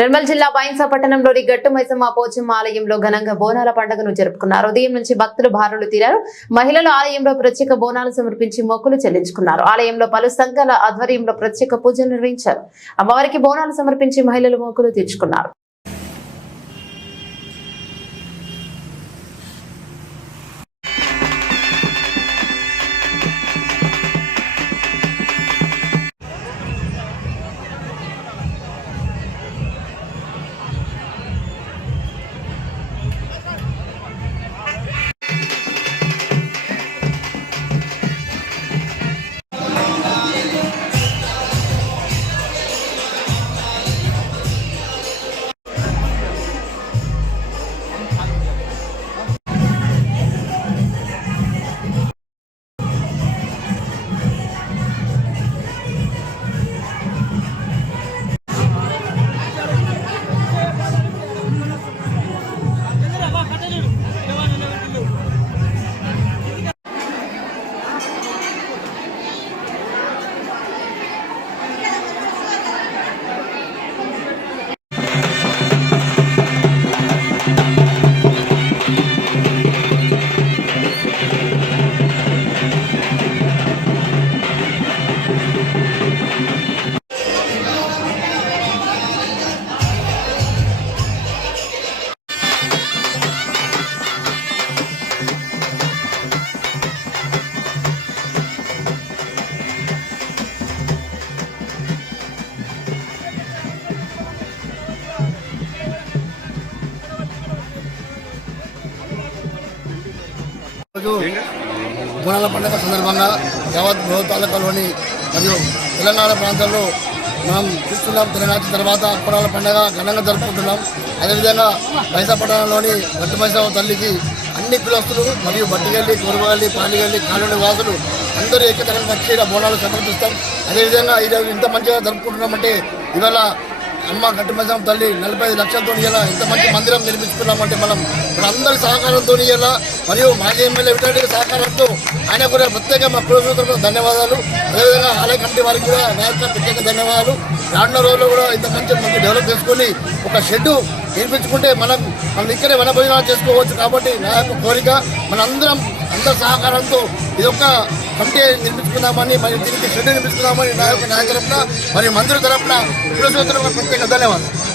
నిర్మల్ జిల్లా బైన్సా పట్టణంలోని గట్టు మైసమ్మ పోచమ్మ ఆలయంలో ఘనంగా బోనాల పండుగను జరుపుకున్నారు. ఉదయం నుంచి భక్తులు బారులు తీరారు. మహిళలు ఆలయంలో ప్రత్యేక బోనాలు సమర్పించి మొక్కులు చెల్లించుకున్నారు. ఆలయంలో పలు సంఘాల ఆధ్వర్యంలో ప్రత్యేక పూజలు నిర్వహించారు. అమ్మవారికి బోనాలు సమర్పించి మహిళలు మొక్కులు తీర్చుకున్నారు. బోనాల పండుగ సందర్భంగా యావత్ బృహత్ తాలూకాలోని మరియు తెలంగాణ ప్రాంతాల్లో మనం చూస్తున్నాం. తెలంగాణ తర్వాత బోనాల పండుగ ఘనంగా జరుపుకుంటున్నాం. అదేవిధంగా బైన్సా పట్టణంలోని గట్టు మైసమ్మ తల్లికి అన్ని కులస్తులు మరియు బట్టిగల్లి, కూరగల్లి, పాలిగల్లి, కాలనీ వాసులు అందరూ ఏకతరంగా వచ్చి బోనాలు సమర్పిస్తాం. అదేవిధంగా ఈరోజు ఇంత మంచిగా జరుపుకుంటున్నామంటే ఇవాళ అమ్మ గట్టు మైసమ్మ తల్లి 45 లక్షలతో ఇలా ఇంత మంచి మందిరం నిర్మించుకున్నామంటే మనం అందరి సహకారంతో ఇలా మరియు మాజీ ఎమ్మెల్యే విటారెడ్డి సహకారంతో ఆయన కూడా ప్రత్యేక మా కుటుంబ ధన్యవాదాలు. అదేవిధంగా ఆలయ కమిటీ వారికి కూడా నాయకుల ప్రత్యేక ధన్యవాదాలు. రానున్న రోజుల్లో కూడా ఇంత మంచి డెవలప్ చేసుకొని ఒక షెడ్డు నిర్మించుకుంటే మనం ఇక్కడే వన భోజనాలు చేసుకోవచ్చు. కాబట్టి నా యొక్క కోరిక మనందరం అందరి సహకారంతో ఇదొక కమిటీ నిర్మించుకుందామని మరి దీనికి షెడ్డు నిర్మించుకుందామని నా యొక్క నాయకుల తరఫున మరియు మంత్రుల తరఫున ప్రత్యేక ధన్యవాదాలు.